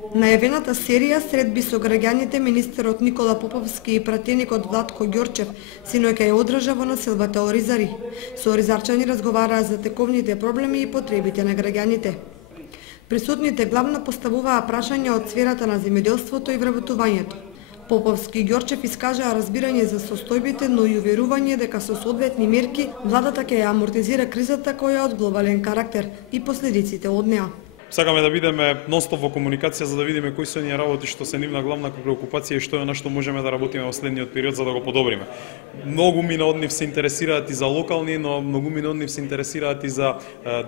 Најавената серија средби со граѓаните министерот Никола Поповски и пратеникот Владко Ѓорчев синоќа ја одржа во населбата Оризари. Со оризарчани разговараа за тековните проблеми и потребите на граѓаните. Присутните главно поставуваа прашања од сферата на земјоделството и вработувањето. Поповски и Ѓорчев искажаа разбирање за состојбите, но и уверување дека со соодветни мерки владата ќе ја амортизира кризата која е од глобален карактер и последиците од неа. Сакаме да бидеме нонстоп во комуникација за да видиме кои се оние работи што се нивна главна преокупација и што е на што можеме да работиме во следниот период за да го подобриме. Многу мина од нив се интересираат и за локални, но многу мина од нив се интересираат и за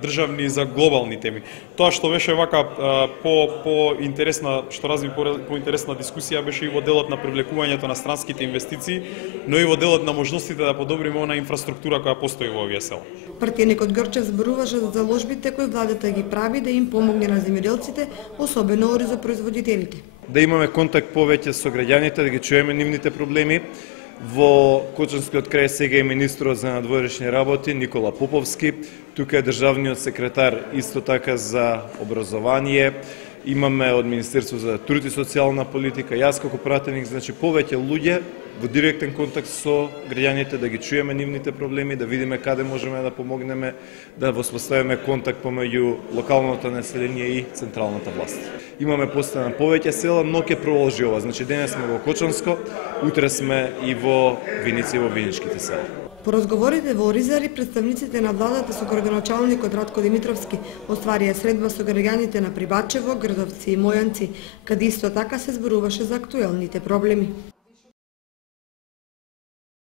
државни и за глобални теми. Тоа што беше вака по интересна, што разви по интересна дискусија беше и во делот на привлекувањето на странските инвестиции, но и во делот на можностите да подобриме она инфраструктура која постои во овие села. Пратеникот Ѓорчев зборуваше за заложбите кои владата ги прави да им помогне на земјоделците, особено оризопроизводителите. Да имаме контакт повеќе со граѓаните, да ги чуеме нивните проблеми. Во Кочанскиот крај сега е министрот за надворешни работи Никола Поповски, тука е државниот секретар исто така за образование, имаме од Министерство за труд и социјална политика, јас како пратеник, значи повеќе луѓе во директен контакт со граѓаните, да ги чуеме нивните проблеми, да видиме каде можеме да помогнеме, да воспоставиме контакт помеѓу локалното население и централната власт. Имаме поставено повеќе села, но ќе продолжи ова. Значи денес сме во Кочанско, утре сме и во Виница и во Виничките села. По разговорите во Оризари, представниците на владата со градоначалникот Радко Димитровски остварија средба со граѓаните на Прибачево, Грдовци и Мојанци, каде исто така се зборуваше за актуелните проблеми.